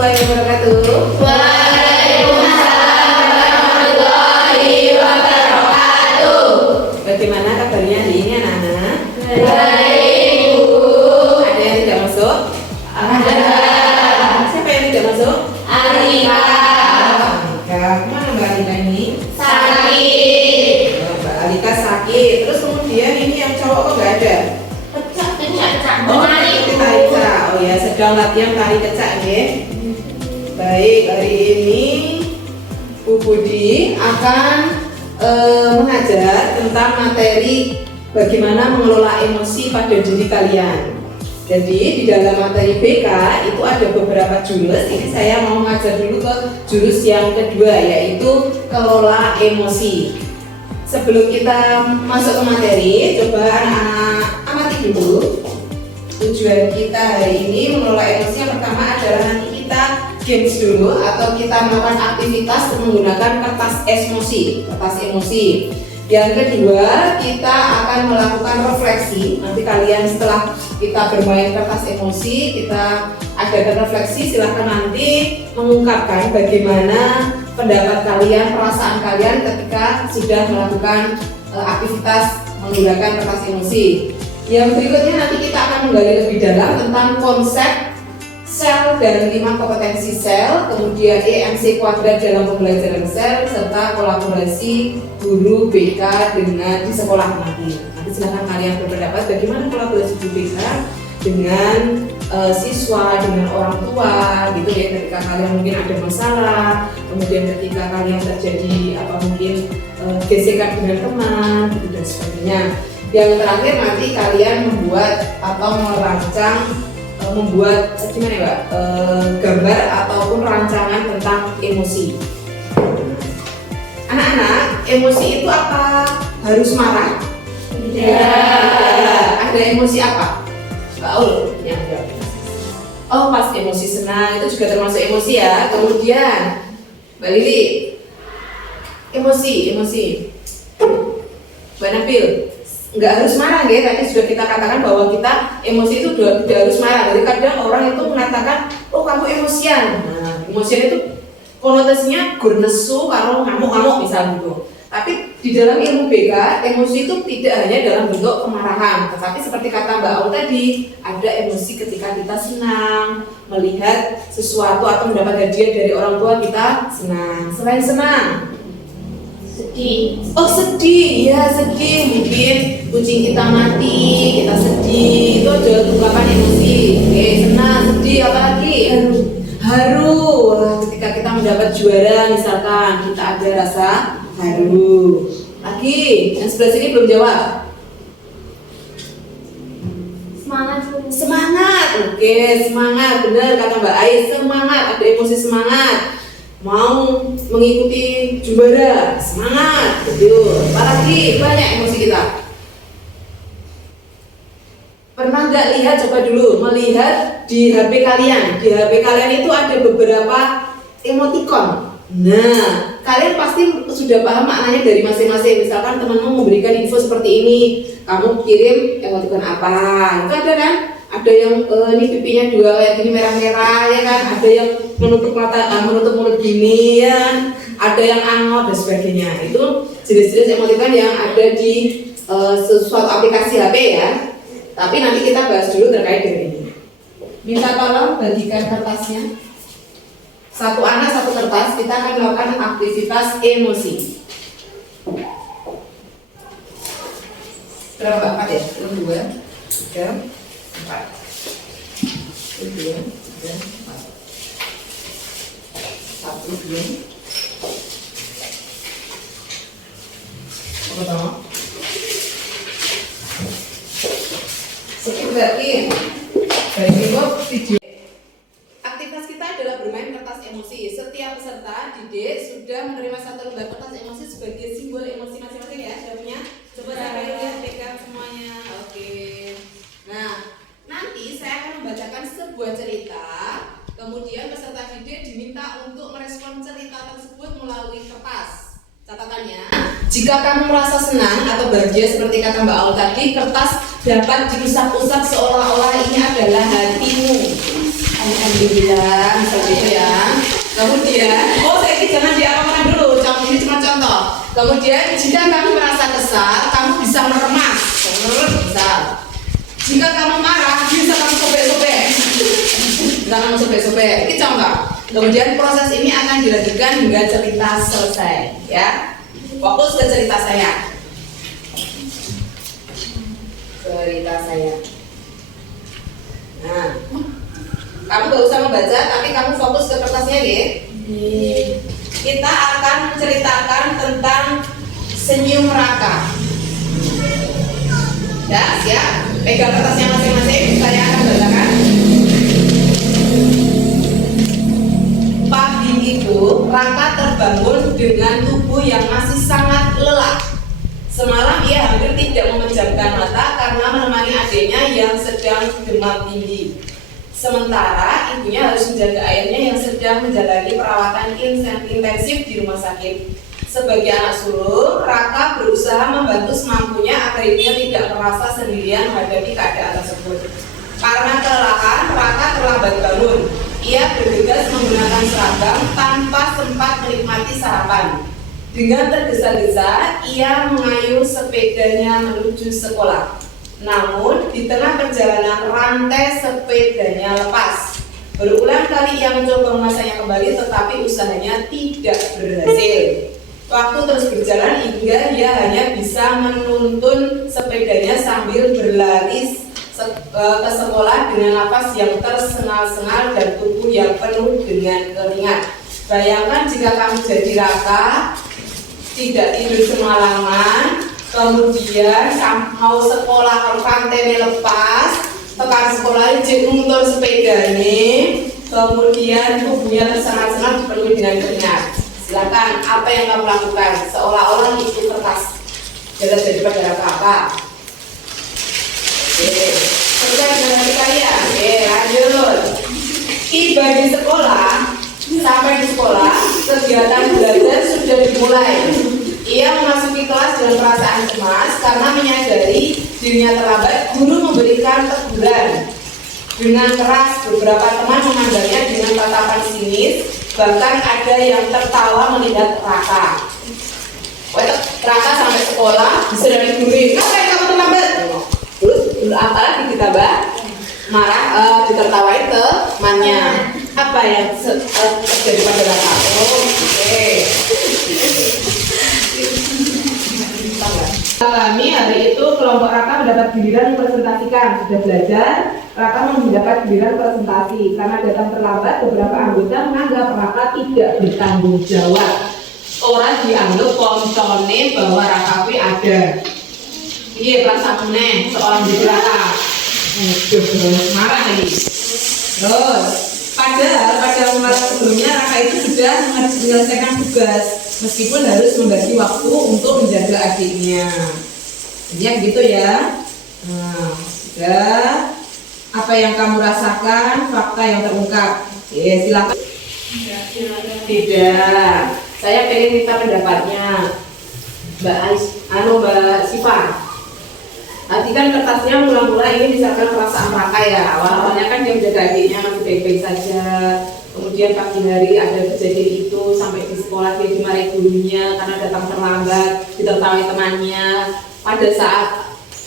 warahmatullahi wabarakatuh. Waalaikumsalam warahmatullahi wabarakatuh. Bagaimana kabarnya hari ini anak-anak? Baik, Bu. Ada yang tidak masuk? Ada. Siapa yang tidak masuk? Alika. Kemana Mbak Alika ini? Sakit. Mbak Alika sakit. Terus kemudian ini yang cowok kok nggak ada? Oh, kita Aisyah. Oh ya, sedang latihan tari kecak ya. Baik, hari ini Bu Budi akan mengajar tentang materi bagaimana mengelola emosi pada diri kalian. Jadi di dalam materi BK itu ada beberapa jurus. Ini saya mau mengajar dulu ke jurus yang kedua, yaitu kelola emosi. Sebelum kita masuk ke materi, coba anak-anak amati dulu. Tujuan kita hari ini mengelola emosi yang pertama adalah nanti kita games dulu atau kita melakukan aktivitas menggunakan kertas emosi. Yang kedua, kita akan melakukan refleksi. Nanti kalian setelah kita bermain kertas emosi, kita adakan refleksi. Silahkan nanti mengungkapkan bagaimana pendapat kalian, perasaan kalian ketika sudah melakukan aktivitas menggunakan kertas emosi. Yang berikutnya nanti kita akan menggali lebih dalam tentang konsep sel dan 5 kompetensi sel, kemudian EMC kuadrat dalam pembelajaran sel, serta kolaborasi guru BK dengan di sekolah nanti. Nanti silahkan kalian berpendapat bagaimana kolaborasi guru BK dengan siswa, dengan orang tua, gitu ya. Ketika kalian mungkin ada masalah, kemudian ketika kalian terjadi mungkin gesekan dengan teman, gitu dan sebagainya. Yang terakhir nanti kalian membuat atau merancang membuat gimana ya Mbak, gambar ataupun rancangan tentang emosi. Anak-anak, emosi itu apa? Harus marah? Tidak. Ada emosi apa? Mbak Ul, yang jawab. Oh, pas emosi senang itu juga termasuk emosi ya. Kemudian Mbak Lili, emosi. Mbak Nabil, nggak harus marah ya, tadi sudah kita katakan bahwa kita emosi itu tidak harus marah. Jadi kadang orang itu mengatakan, oh kamu emosian. Nah, emosian itu konotasinya gurnesu kalau ngamuk-ngamuk misalnya gitu. Tapi di dalam ilmu BK, emosi itu tidak hanya dalam bentuk kemarahan, tetapi seperti kata Mbak Aul tadi, ada emosi ketika kita senang, melihat sesuatu atau mendapat hadiah dari orang tua kita senang. Selain senang, Sedih. oh sedih, ya sedih. Mungkin kucing kita mati, kita sedih. Itu adalah ungkapan emosi. Oke, senang, sedih, apa lagi? Haru. Wah, ketika kita mendapat juara misalkan, kita ada rasa haru. Lagi, yang sebelah sini belum jawab. Semangat. Oke, semangat. Benar kata Mbak Ais, semangat. Ada emosi semangat. Mau mengikuti juara, semangat, betul. Apalagi banyak emosi kita. Pernah nggak lihat, coba dulu melihat di HP kalian. Di HP kalian itu ada beberapa emoticon. Nah, kalian pasti sudah paham maknanya dari masing-masing. Misalkan temanmu memberikan info seperti ini, kamu kirim emoticon apa? Itu ada kan? Ada yang ini pipinya dua kayak gini merah-merah ya kan, ada yang menutup mata, menutup mulut gini ya kan, ada yang angot dan sebagainya. Itu jenis-jenis emoticon yang ada di suatu aplikasi HP ya. Tapi nanti kita bahas dulu terkait dengan ini. Minta tolong bagikan kertasnya. Satu anak satu kertas, kita akan melakukan aktivitas emosi. Berapa? 4 ya? 2, 3, 4. 1, 2, 3, 4. 1, 2. Apa tau? Skip berarti. Baik, itu video. Aktivitas kita adalah bermain kertas emosi. Setiap peserta didik sudah menerima satu lembar kertas emosi sebagai simbol emosi masing-masing ya. Jawabnya coba saya lihat pegang semuanya. Oke. Nah, nanti saya akan membacakan sebuah cerita, kemudian peserta didik diminta untuk merespon cerita tersebut melalui kertas. Catatannya, jika kamu merasa senang atau bahagia seperti kata Mbak Aul tadi, kertas dapat diusap-usap seolah-olah ini adalah hatimu. Alhamdulillah, seperti itu ya. Kemudian, saya jangan diapakan dulu. Ini cuma contoh. Kemudian, jika kamu merasa kesal, kamu bisa meremas. Bisa. Jika kamu marah, bisa kamu sobek-sobek. Bisa kamu sobek-sobek. Ini contoh. Kemudian proses ini akan dilanjutkan hingga cerita selesai. Ya, fokus ke cerita saya. Cerita saya. Nah, kamu gak usah membaca, tapi kamu fokus ke kertasnya ya. Kita akan menceritakan tentang senyum Raka. Ya, siap. Pegang kertasnya masing-masing. Saya akan bacakan. Pagi itu, Raka terbangun dengan tubuh yang masih sangat lelah. Semalam ia hampir tidak memejamkan mata karena menemani adiknya yang sedang demam tinggi. Sementara ibunya harus menjaga ayahnya yang sedang menjalani perawatan intensif di rumah sakit. Sebagai anak sulung, Raka berusaha membantu semampunya agar ibunya tidak merasa sendirian menghadapi keadaan tersebut. Karena kelelahan, Raka terlambat bangun. Ia bergegas menggunakan seragam tanpa sempat menikmati sarapan. Dengan tergesa-gesa, ia mengayuh sepedanya menuju sekolah. Namun, di tengah perjalanan rantai sepedanya lepas. Berulang kali ia mencoba memasangnya kembali, tetapi usahanya tidak berhasil. Waktu terus berjalan hingga ia hanya bisa menuntun sepedanya sambil berlari ke sekolah dengan napas yang tersengal-sengal dan tubuh yang penuh dengan keringat. Bayangkan jika kamu jadi Raka, tidak tidur semalaman, kemudian mau sekolah kalau kantene lepas, tekan sekolah jadi nuntun sepedanya, kemudian tubuhnya tersengal-sengal dipenuhi dengan keringat. Silakan, apa yang kamu lakukan? Seolah-olah itu kertas jadi pada Raka. Oke, selesai dengan hati kalian. Oke, lanjut. Tiba di sekolah, sampai di sekolah, kegiatan belajar sudah dimulai. Ia memasuki kelas dengan perasaan cemas karena menyadari dirinya terlambat. Guru memberikan teguran dengan keras. Beberapa teman memandangnya dengan tatapan sinis. Bahkan ada yang tertawa melihat Raka. Raka sampai sekolah bisa dari guru. Ngapain kamu terlambat? Terus apalagi ditambah marah, ditertawain temannya. Apa yang terjadi pada Raka? Oke. Kami hari itu kelompok Raka mendapat giliran presentasikan. Sudah belajar, Raka mendapat giliran presentasi. Karena datang terlambat, beberapa anggota menganggap Raka tidak bertanggung jawab. Orang dianggap koncone bahwa Raka itu ada. Iya, perasaannya seorang di Raka. Marah lagi. Terus, padahal pada malam sebelumnya Raka itu sudah menyelesaikan tugas. Meskipun harus membagi waktu untuk menjaga adiknya. Ya gitu ya. Nah, sudah. Apa yang kamu rasakan, fakta yang terungkap. Oke, silakan. Tidak. Saya pengen minta pendapatnya. Mbak Siva. Tadi kan kertasnya mula-mula ini misalkan perasaan Raka ya. Awalnya kan dia menjaga adiknya masih baik-baik saja. Kemudian pagi hari ada kejadian itu, sampai di sekolah dia dimarahi gurunya karena datang terlambat, ditertawai temannya. Pada saat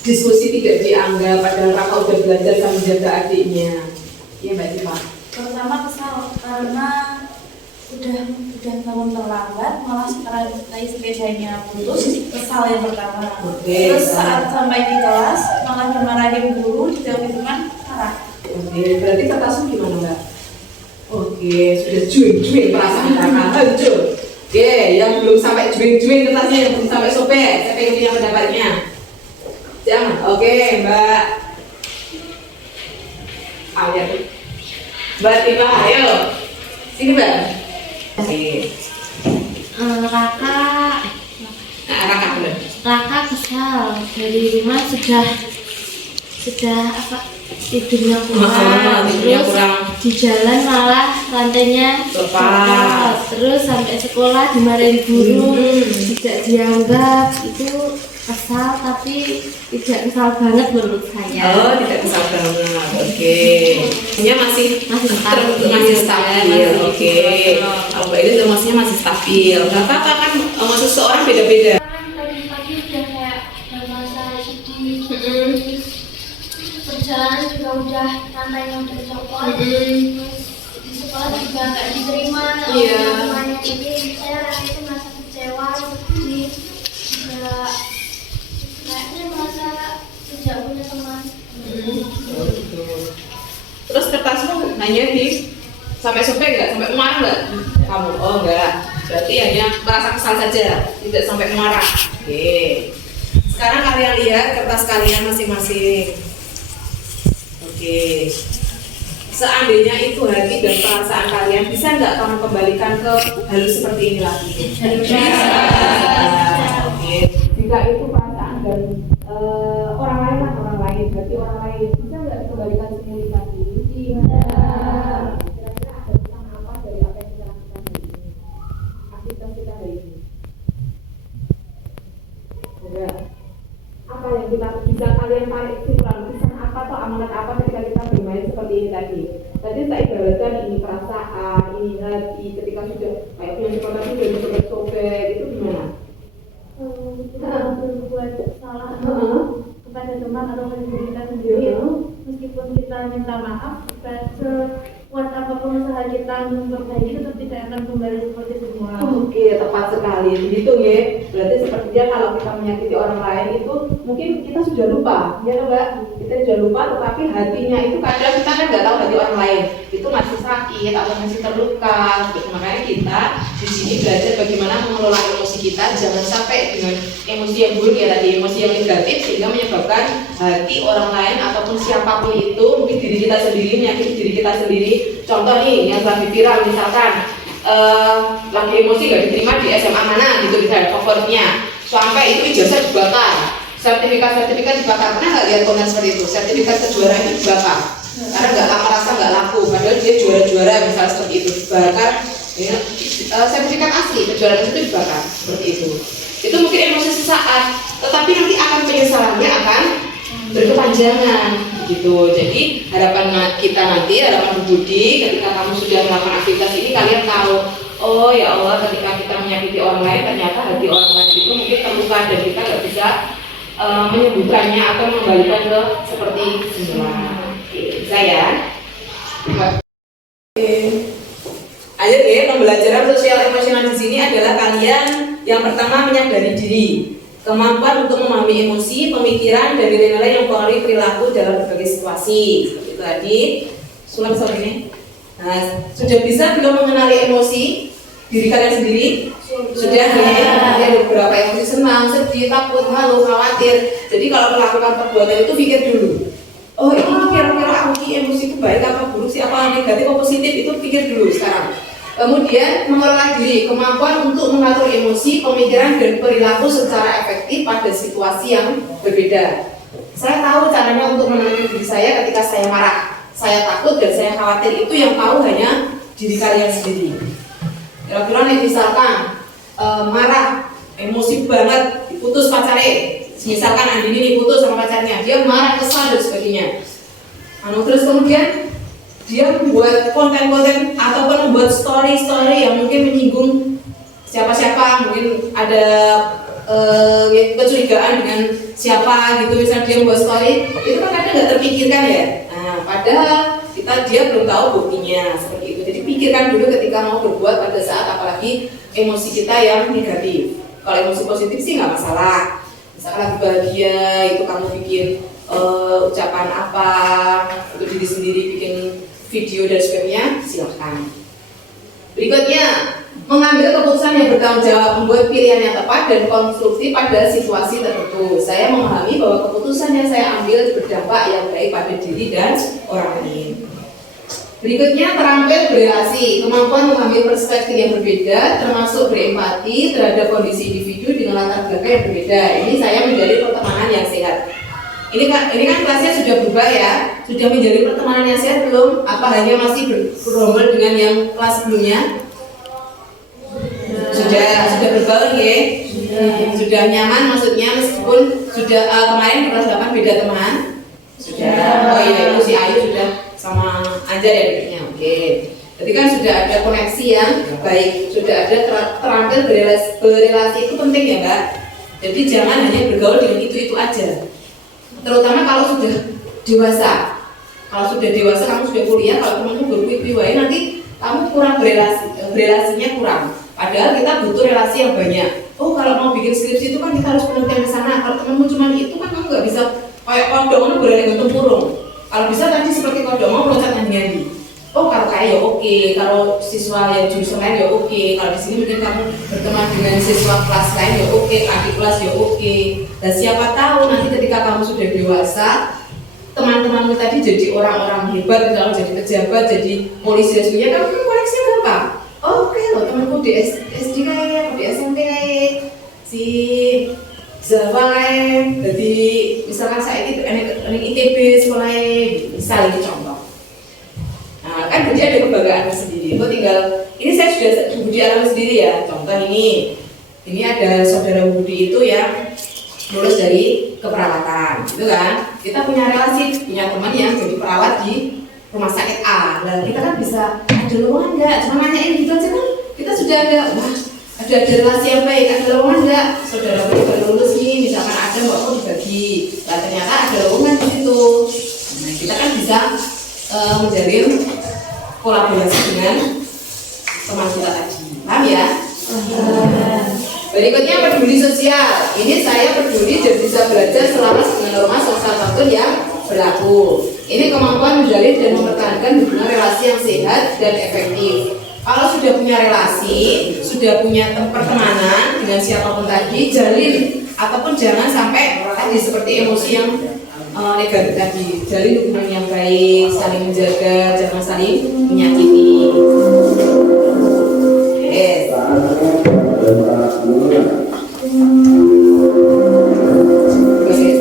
diskusi tidak dianggap, padahal Raka udah belajar sama menjaga adiknya. Iya Mbak Siva. Pertama kesal karena udah bangun terlambat, malah sekarang naik sepedanya putus. Kesal yang pertama. Terus saat sampai di kelas malah dimarahin guru, dijauhin teman, marah. Berarti kertasnya gimana Mbak? Oke, sudah juing-juing perasaan Raka. Hancur. Oke, yang belum sampai juing-juing kertasnya, yang belum sampai sobek, saya pengen punya pendapatnya. Jangan. Oke, Mbak. Ayo. Mbak Tima, ayo. Sini Mbak. Raka kesal dari rumah sudah tidurnya kurang, di jalan malah lantainya lepas, terus sampai sekolah dimarahin guru, tidak dianggap. Itu kesal, tapi tidak kesal banget menurut saya. Oh, tidak kesal banget. Oke. emosinya masih stabil. Oke. Kalau Mbak Iris emosinya masih stabil. Gak apa-apa kan, emosi seseorang beda-beda. Tadi pagi udah kayak bermasa sedih, terus perjalanan juga udah rantainya udah copot, terus di sekolah juga nggak diterima. Iya. Temannya ini saya rasanya merasa kecewa, sedih, juga kayaknya merasa tidak punya teman. Terus kertasmu hanya sampai sobek nggak? Sampai marah nggak? Kamu? Oh enggak. Berarti hanya merasa kesal saja, tidak sampai marah. Oke. Sekarang kalian lihat kertas kalian masing-masing. Oke. Seandainya itu hati dan perasaan kalian, bisa nggak kamu kembalikan ke halus seperti ini lagi? Bisa. Oke. Jika itu perasaan dan orang lain, berarti orang lain bisa nggak dikembalikan semula lagi? Kira-kira ada pesan apa dari apa yang kita lakukan hari ini? Aktivitas kita hari ini. Enggak. Apa yang kita bisa kalian tarik kesimpulan? Pesan apa atau amanat apa ketika kita bermain seperti ini tadi? Tadi saya ibaratkan ini perasaan, ini hati. Ketika sudah kayak punya tadi sudah sobek-sobek, itu gimana? Kita berbuat salah kepada teman atau kepada diri kita sendiri, meskipun kita minta maaf, sekuat apapun usaha kita memperbaiki tetap tidak akan kembali seperti semula. Oke, tepat sekali. Begitu ya. Berarti sepertinya kalau kita menyakiti orang lain itu mungkin kita sudah lupa, ya Mbak. Kita sudah lupa, tetapi hatinya itu kadang kita kan nggak tahu hati orang lain itu masih sakit atau masih terluka. Gitu. Makanya kita di sini belajar bagaimana mengelola emosi kita, jangan sampai dengan emosi yang buruk ya tadi, emosi yang negatif sehingga menyebabkan hati orang lain ataupun siapapun itu, mungkin diri kita sendiri menyakiti diri kita sendiri. Contoh nih yang lagi viral misalkan lagi emosi gak diterima di SMA mana gitu misalnya favoritnya, sampai itu ijazah dibakar, sertifikat dibakar. Pernah nggak lihat komen seperti itu? Sertifikat kejuaraan itu dibakar karena merasa nggak laku, padahal dia juara misalnya seperti itu, dibakar ya, sertifikat asli kejuaraan itu dibakar seperti itu. Itu mungkin emosi sesaat, tetapi nanti akan penyesalannya akan berkepanjangan gitu. Jadi harapan kita nanti, harapan Budi, ketika kamu sudah melakukan aktivitas ini, kalian tahu, oh ya Allah, ketika kita menyakiti orang lain, ternyata hati orang lain itu mungkin terluka dan kita nggak bisa menyembuhkannya atau mengembalikan ke seperti semula. Bisa ya? Ayo deh, pembelajaran sosial emosional di sini adalah kalian yang pertama menyadari diri, kemampuan untuk memahami emosi, pemikiran, dan nilai-nilai yang mempengaruhi perilaku dalam berbagai situasi. Seperti itu tadi, sulam soal ini. Nah, sudah bisa belum mengenali emosi diri kalian sendiri? Sudah ya. Ada beberapa emosi senang, sedih, takut, malu, khawatir. Jadi kalau melakukan perbuatan itu pikir dulu. Oh ini kira-kira aku emosi itu baik apa buruk sih, apa negatif atau positif, itu pikir dulu sekarang. Kemudian mengelola diri, kemampuan untuk mengatur emosi, pemikiran, dan perilaku secara efektif pada situasi yang berbeda. Saya tahu caranya untuk menenangkan diri saya ketika saya marah, saya takut, dan saya khawatir. Itu yang tahu hanya diri kalian sendiri. Kira-kira nih misalkan marah, emosi banget, diputus pacarnya. Misalkan Andini diputus sama pacarnya, dia marah, kesal, dan sebagainya. Terus kemudian dia membuat konten-konten ataupun membuat story-story yang mungkin menyinggung siapa-siapa, mungkin ada kecurigaan dengan siapa gitu, misalnya dia membuat story, itu kan kadang nggak terpikirkan ya. Nah, padahal dia belum tahu buktinya seperti itu. Jadi pikirkan dulu ketika mau berbuat pada saat apalagi emosi kita yang negatif. Kalau emosi positif sih nggak masalah. Misalkan lagi bahagia, itu kamu bikin ucapan apa untuk diri sendiri, bikin video dan sebagainya, silahkan. Berikutnya, mengambil keputusan yang bertanggung jawab, membuat pilihan yang tepat dan konstruktif pada situasi tertentu. Saya memahami bahwa keputusan yang saya ambil berdampak yang baik pada diri dan orang lain. Berikutnya, terampil berelasi, kemampuan mengambil perspektif yang berbeda, termasuk berempati terhadap kondisi individu dengan latar belakang yang berbeda. Ini saya menjadi pertemanan yang sehat. Ini kan kelasnya sudah berubah ya, sudah menjadi pertemanan yang sehat belum? Apa hanya masih bergerombol dengan yang kelas sebelumnya? Sudah bergaul ya? Sudah nyaman maksudnya, meskipun sudah kemarin di kelas 8 beda teman? Sudah. Oh iya, itu si Ayu sudah sama Anjar ya adiknya. Oke. Jadi kan sudah ada koneksi yang baik, sudah ada terampil berrelasi itu penting ya Kak. Jadi jangan hanya bergaul dengan itu aja. Terutama kalau sudah dewasa. Kalau sudah dewasa kamu sudah kuliah, kalau temanmu berkuih-kuih nanti kamu kurang relasinya kurang. Padahal kita butuh relasi yang banyak. Oh kalau mau bikin skripsi itu kan kita harus penelitian ke sana. Kalau temanmu cuma itu kan kamu nggak bisa kayak kodong boleh gantung burung. Kalau bisa tadi seperti kodong mau loncat nyandi. Oh kalau kayak ya oke, kalau siswa yang jurusan lain ya oke. Kalau di sini mungkin kamu berteman dengan siswa kelas lain ya oke, adik kelas ya oke. Dan siapa tahu nanti ketika kamu sudah dewasa, teman-temanmu tadi jadi orang-orang hebat, misalnya jadi pejabat, jadi polisi dan sebagainya, kamu kan koneksinya berapa? Oke loh temanku di SD kayak, di SMP kayak, si Jawa kayak, jadi misalkan saya itu ITB sekolahnya, misalnya contoh. Nah kan berarti ada kebanggaan sendiri. Itu tinggal, ini saya sudah Budi alami sendiri ya. Contoh ini ada saudara Budi itu yang lulus dari keperawatan, gitu kan? Kita punya relasi, punya teman yang jadi perawat di rumah sakit A. Nah kita kan bisa ada lowongan nggak? Cuma nanyain gitu aja kan? Kita sudah ada, wah ada relasi yang baik, ada lowongan nggak? Saudara Budi baru lulus nih, misalkan ada mau dibagi. Nah ternyata ada lowongan di situ. Nah kita kan bisa menjalin kolaborasi dengan teman kita tadi, paham ya? Berikutnya peduli sosial. Ini saya peduli dan bisa belajar selaras dengan norma sosial santun yang berlaku. Ini kemampuan menjalin dan mempertahankan hubungan relasi yang sehat dan efektif. Kalau sudah punya relasi, sudah punya pertemanan dengan siapapun tadi, jalin ataupun jangan sampai tadi seperti emosi yang negatif tadi. Jalin hubungan yang baik, saling menjaga, jangan saling menyakiti. Yes.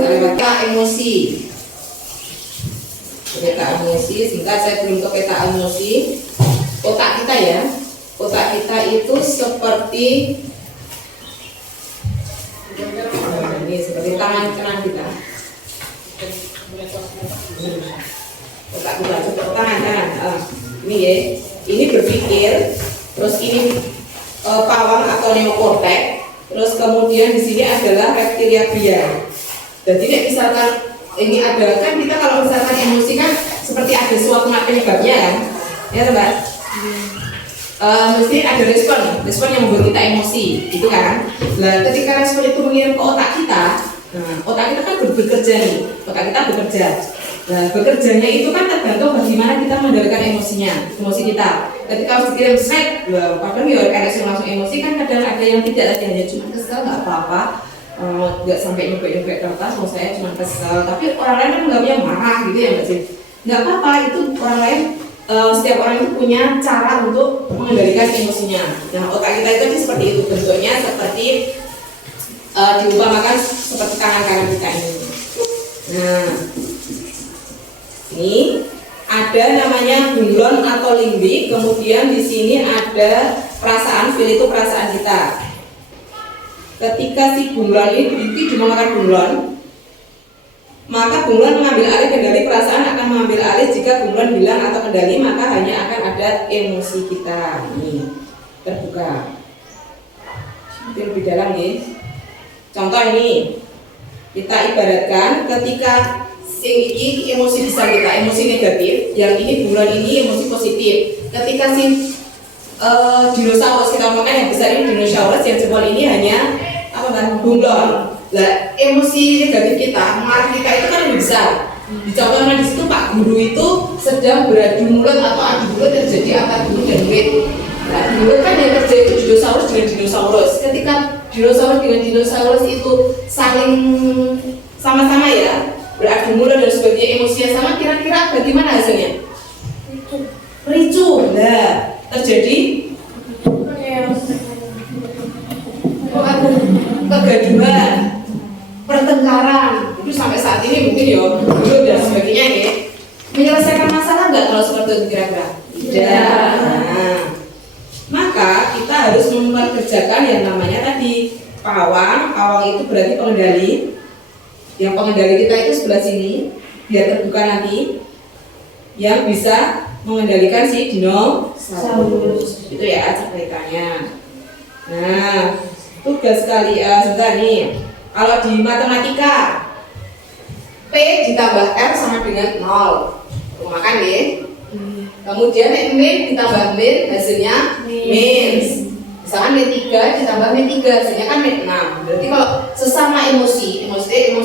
Peta emosi. Peta emosi, singkat saya belum ke peta emosi. Otak kita ya, otak kita itu seperti ini, seperti tangan kanan kita. Otak kita seperti tangan. Ini ya, ini berpikir, terus ini pawang atau neokortex, terus kemudian di sini adalah reptilia glia. Jadi misalkan ini ada kan kita kalau misalkan emosi kan seperti ada suatu penyebabnya kan, ya Mbak. Mesti ada respon yang membuat kita emosi, gitu kan. Nah, ketika respon itu mengirim ke otak kita, otak kita kan bekerja nih, otak kita bekerja. Nah, bekerjanya itu kan tergantung bagaimana kita mengendalikan emosi kita. Ketika harus dikirim set, kadang ya reaksi langsung emosi kan kadang ada yang tidak, hanya cuma kesel nggak apa-apa, nggak sampai nyobek kertas, mau saya cuma kesel. Tapi orang lain kan nggaknya marah gitu ya Mbak Sin. Nggak apa-apa, itu orang lain. Setiap orang itu punya cara untuk mengendalikan emosinya. Nah, otak kita itu seperti itu, bentuknya seperti diumpamakan seperti tangan kanan kita ini. Nah, ini ada namanya bunglon atau limbik. Kemudian di sini ada perasaan, feel itu perasaan kita. Ketika si bunglon ini dimakan bunglon, maka bunglon mengambil alih kendali, perasaan akan mengambil alih. Jika bunglon hilang atau kendali, maka hanya akan ada emosi kita. Ini terbuka. Ini lebih dalam nih. Contoh ini, kita ibaratkan ketika sing ini emosi besar kita, emosi negatif, yang ini bunglon ini emosi positif. Ketika si dinosaurus kita makan yang besar ini dinosaurus, yang jempol ini hanya apa kan bunglon. Lah, emosi negatif kita, marah kita itu kan lebih besar. Dicontohkan di situ Pak Guru itu sedang beradu mulut atau adu mulut terjadi antara guru dan murid. Nah, mulut kan yang terjadi itu dinosaurus dengan dinosaurus. Ketika dinosaurus dengan dinosaurus itu saling sama-sama ya beradu mulut dan sebagainya, emosinya sama, kira-kira bagaimana hasilnya? Ricu. Nah, terjadi kegaduhan, pertengkaran. Itu sampai saat ini mungkin ya dulu dan sebagainya ya. Menyelesaikan masalah nggak kalau seperti itu kira-kira? Tidak. Nah, maka kita harus memperkerjakan yang namanya tadi pawang. Pawang itu berarti pengendali. Yang pengendali kita itu sebelah sini, biar terbuka nanti. yang bisa mengendalikan si dinosaurus. Itu ya ceritanya. Nah, tugas kalian sebentar nih. Kalau di matematika P ditambah R sama dengan 0. Makan ya. Kemudian min ditambah min hasilnya min. Misalkan min 3 ditambah min 3 hasilnya kan min 6. Berarti kalau sesama emosi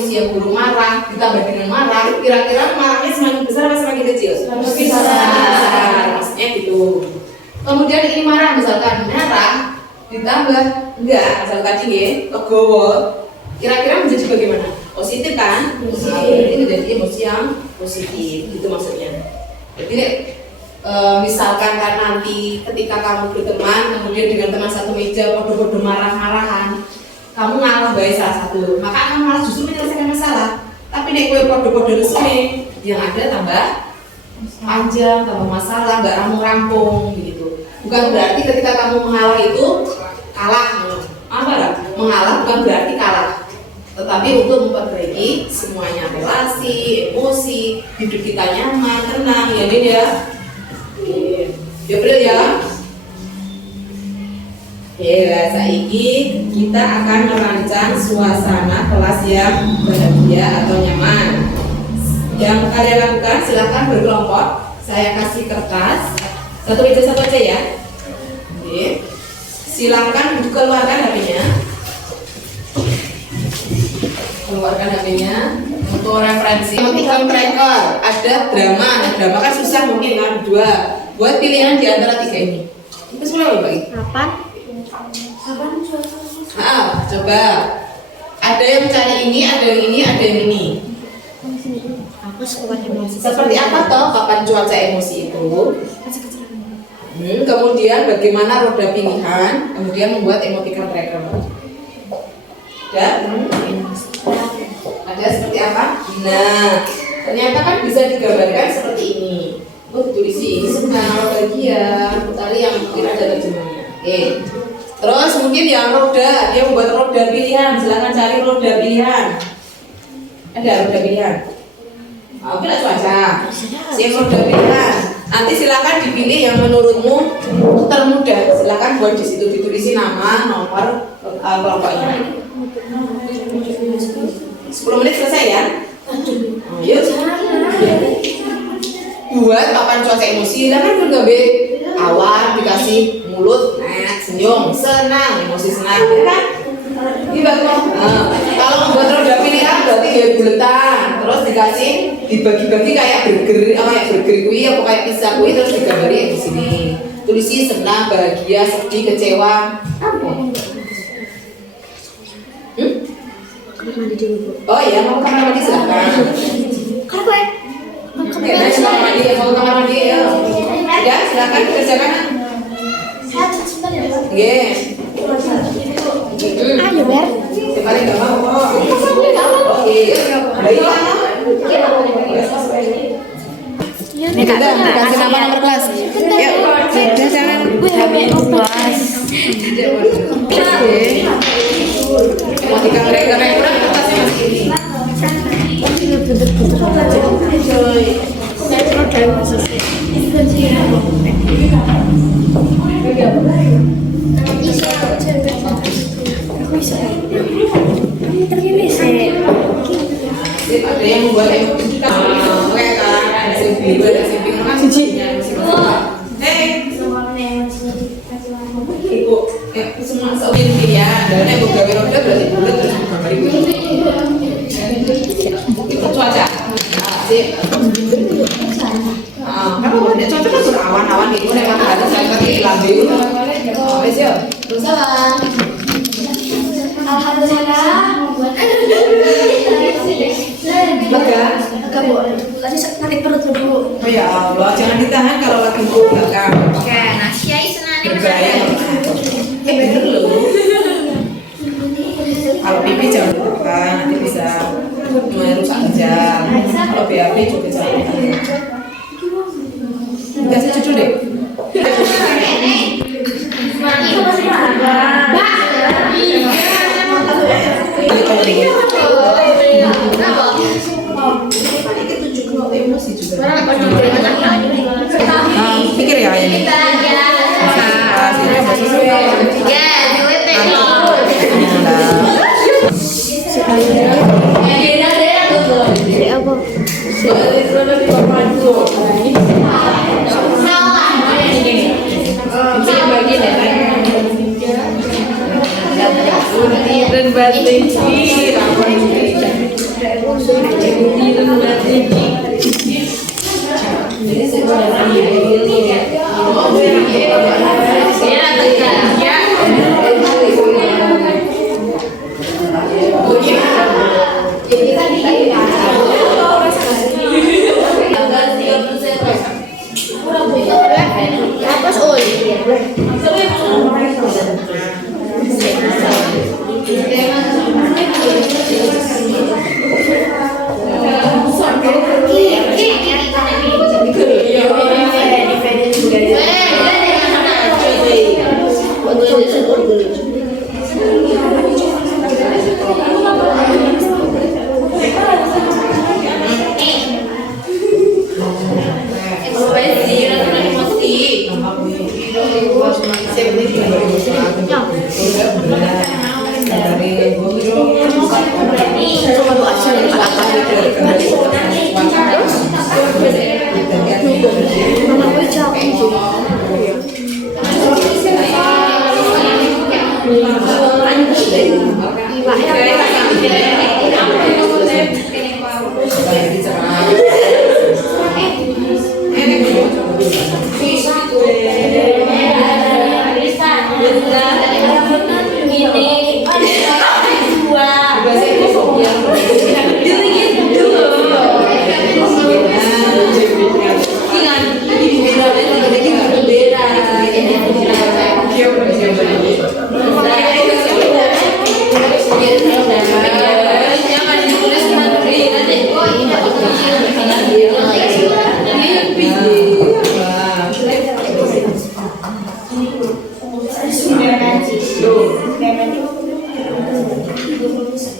yang buruk marah ditambah dengan marah, kira-kira marahnya semakin besar atau semakin kecil? Semakin besar. Maksudnya gitu. Kemudian ini marah, misalkan merah ditambah enggak, asal tadi ya, legowo. Kira-kira menjadi bagaimana? Positif kan? Positif. Nah, ini menjadi emosi yang positif, gitu maksudnya. Jadi misalkan kan nanti ketika kamu berteman, kemudian dengan teman satu meja podo-podo marah-marahan, kamu ngalah baik salah satu, maka akan malah justru menyelesaikan masalah. Tapi nek kowe podo-podo resmi, yang ada tambah panjang, tambah masalah, nggak rampung-rampung gitu. Bukan berarti ketika kamu mengalah itu kalah. Apa lah? Mengalah bukan berarti kalah, tetapi untuk memperbaiki semuanya, relasi, emosi, hidup kita nyaman, tenang, ya Din ya. Ya betul ya. Ya, saiki kita akan merancang suasana kelas yang bahagia atau nyaman. Yang kalian lakukan silahkan berkelompok. Saya kasih kertas. Satu aja ya. Oke. Silakan keluarkan HP-nya. Keluarkan HP-nya untuk referensi. Emoticon tracker, ada drama. Nah, drama kan susah mungkin kan dua. Buat pilihan di antara tiga ini. Itu semua Pak. Kapan? Coba. Ada yang mencari ini, ada yang ini, ada yang ini. Aku suka emosi. Seperti apa toh kapan cuaca emosi itu? Kemudian bagaimana roda pilihan, kemudian membuat emoticon tracker. Dan ada seperti apa? Nah, ternyata kan bisa digambarkan seperti ini. Tulisi ini senang, bahagia, tali yang mungkin ada terjemahnya. Oke. Terus mungkin yang roda, dia membuat roda pilihan. Silakan cari roda pilihan. Ada roda pilihan. Oke lah cuaca. Siap roda pilihan. Nanti silakan dipilih yang menurutmu termudah. Silakan buat di situ ditulisi nama, nomor, kelompoknya. 10 menit selesai ya. Yuk. Buat papan cuaca emosi. Silakan bergabe awal dikasih mulut, senyum, senang, emosi senang, ya kan? Ini bagus. Kalau membuat roda pilihan berarti dia buletan, terus dikasih dibagi-bagi kayak burger kui atau kayak pizza kui, terus digambari di sini. Tulisi senang, bahagia, sedih, kecewa. Apa? Oh iya, mau kamar mandi silakan. Mau kamar mandi ya. Ya, silakan kerjakan. Iya. Ayo Ber. Paling nggak mau. Oke. Baiklah. Ini kita kasih nama nomor kelas. Yuk, sudah jangan. Mau tiga mereka kertasnya masih ini. Ada yang membuat emosi kita, kayak kan ada yang biru, ada yang biru kan sucinya ibu, semua seorang ya, dan ibu gawe roda berarti bulat terus gambar ibu. Itu cuaca. Sip. Kamu ada cuaca kan sudah awan-awan itu, nek matahari saya pakai lambe itu. Wes yo. Terus salah. Alhamdulillah. Lega? Tadi sakit perut dulu. Oh ya Allah, jangan ditahan kalau lagi ke belakang. Oke, nah Kiai senane Berbahaya. Bener loh. Kalau pipi jangan ditekan, nanti bisa merusak ginjal. Kalau BAB juga jangan. Dikasih cucu deh. Emosi juga.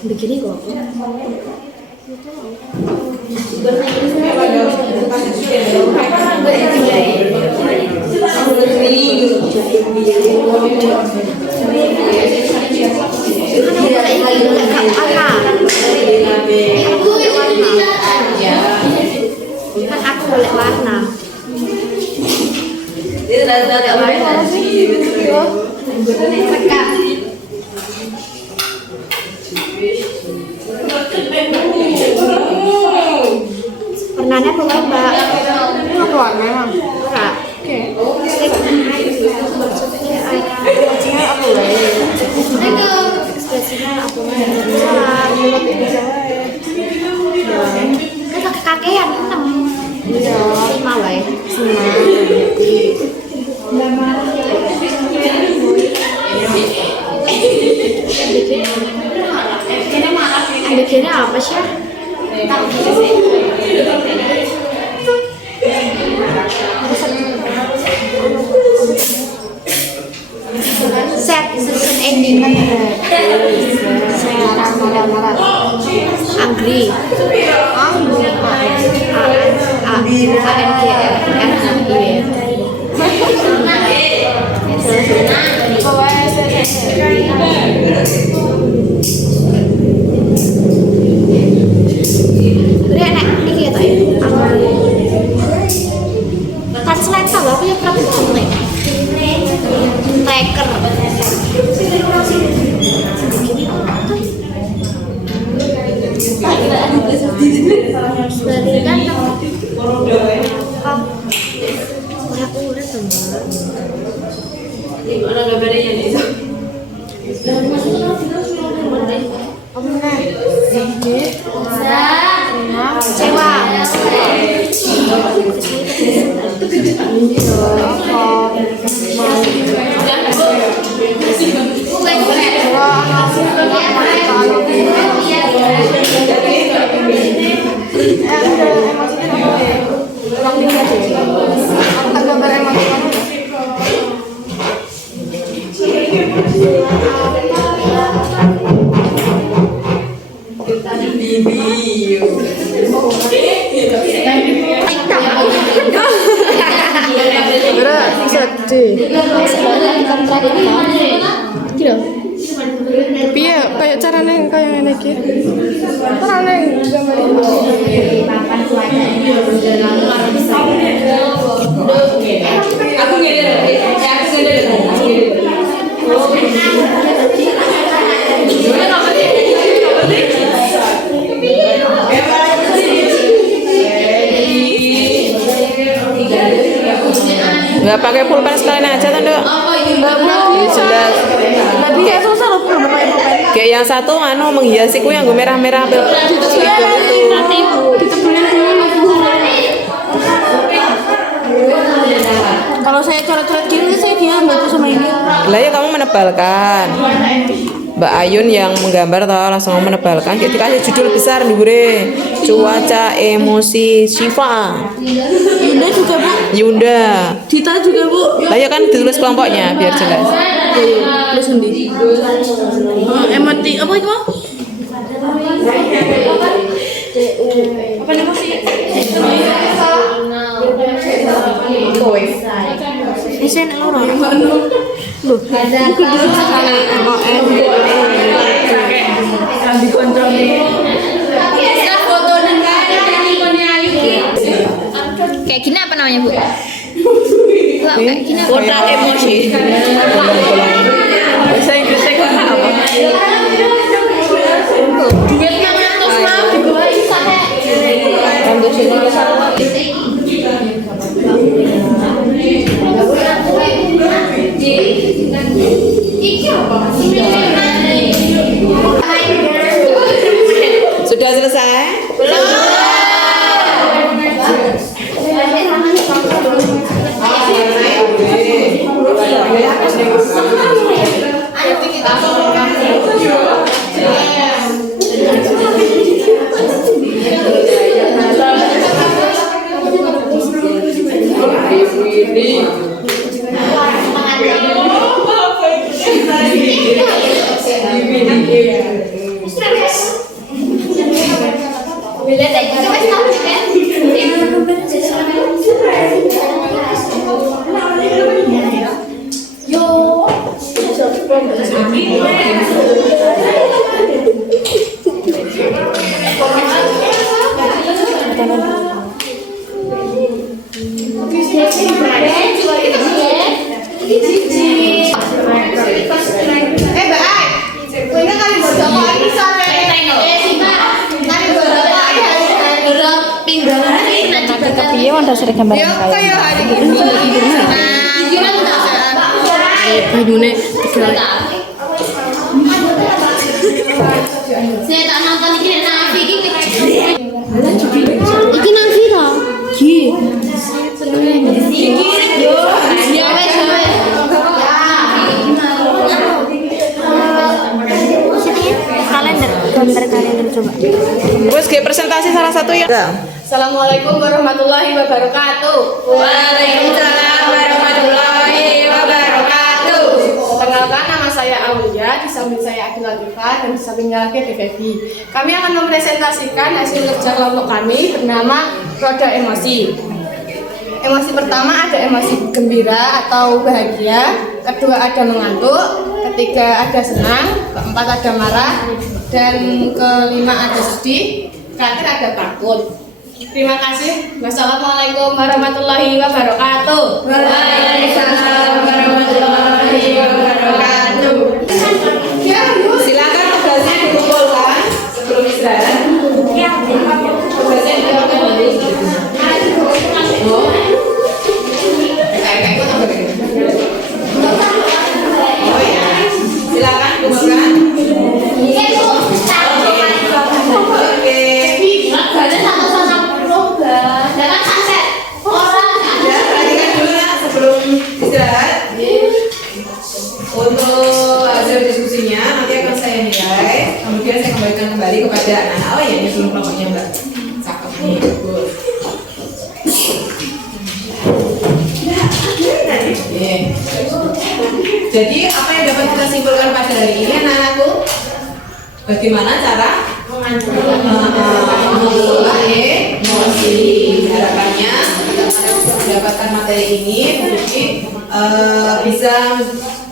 Begini kok. Kan aku boleh warna. Ini rada-rada warna sih. Warnanya apa mbak? Ini apa warna emang? Enggak. Ekspresinya apa ekspresinya apa kan kakean 6 iya 5 wae bikinnya apa sih? Set ending Angry translator aku ya pernah taker berarti kan urat sama Gimana gambarnya nih? Cewa piye kayak carane kayak ngene iki carane gambar Aku ngene aku ngene. Nggak pakai pulpen sekalian aja kan, Dok? Jelas. Tapi kayak susah loh belum pakai pulpen. Kayak yang satu anu menghiasi ku yang gue merah-merah Bel. Kalau saya coret-coret gini saya dia bantu sama ini. Lah ya kamu menebalkan. Mbak Ayun yang menggambar toh langsung mau menebalkan. Kita kasih judul besar dibure. Cuaca emosi Syifa. Yunda juga Bu. Yunda. Dita juga Bu. Lah ya kan ditulis kelompoknya biar jelas. Terus sendiri. Emoti apa itu? Apa emosi? Isen ora. Loh, Kayak gini apa namanya, Bu? Kayak gini apa? kota emosi. Bahasa Inggrisnya kan apa? Duitnya ngatus lah, di bawah bisa Sudah selesai? Iya, wanda sering gambar kayak. Hidungnya tegak. Saya tak nonton ini Nafi ini. Iki Nafi toh? Ki. Ya wes wes. Kalender, gambar kalender coba. Terus kayak presentasi salah satu ya. Assalamualaikum warahmatullahi wabarakatuh. Waalaikumsalam warahmatullahi wabarakatuh. Perkenalkan, nama saya Aulia, di samping saya Akil Latifah dan di sampingnya lagi Devi. Kami akan mempresentasikan hasil kerja kelompok kami bernama Roda Emosi. Emosi pertama ada emosi gembira atau bahagia, kedua ada mengantuk, ketiga ada senang, keempat ada marah, dan kelima ada sedih, terakhir ada takut. Terima kasih. Wassalamualaikum warahmatullahi wabarakatuh. Waalaikumsalam warahmatullahi wabarakatuh. Silakan tugasnya dikumpulkan sebelum istirahat. Tugasnya dikumpulkan dulu. Silakan kumpulkan. Istirahat. Untuk hasil diskusinya nanti akan saya nilai, kemudian saya kembalikan kembali kepada anak-anak. Oh ya, ini belum kelompoknya Mbak. Cakep nih, bagus. Jadi apa yang dapat kita simpulkan pada hari ini anak-anakku? Bagaimana cara mengelola emosi? Harapannya mendapatkan materi ini jadi bisa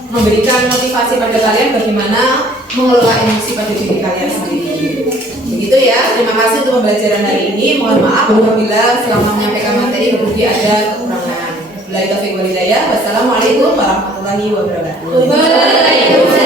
memberikan motivasi pada kalian bagaimana mengelola emosi pada diri kalian sendiri. Begitu ya. Terima kasih untuk pembelajaran hari ini. Mohon maaf apabila selama menyampaikan materi berarti ada kekurangan. Wassalamualaikum warahmatullahi wabarakatuh.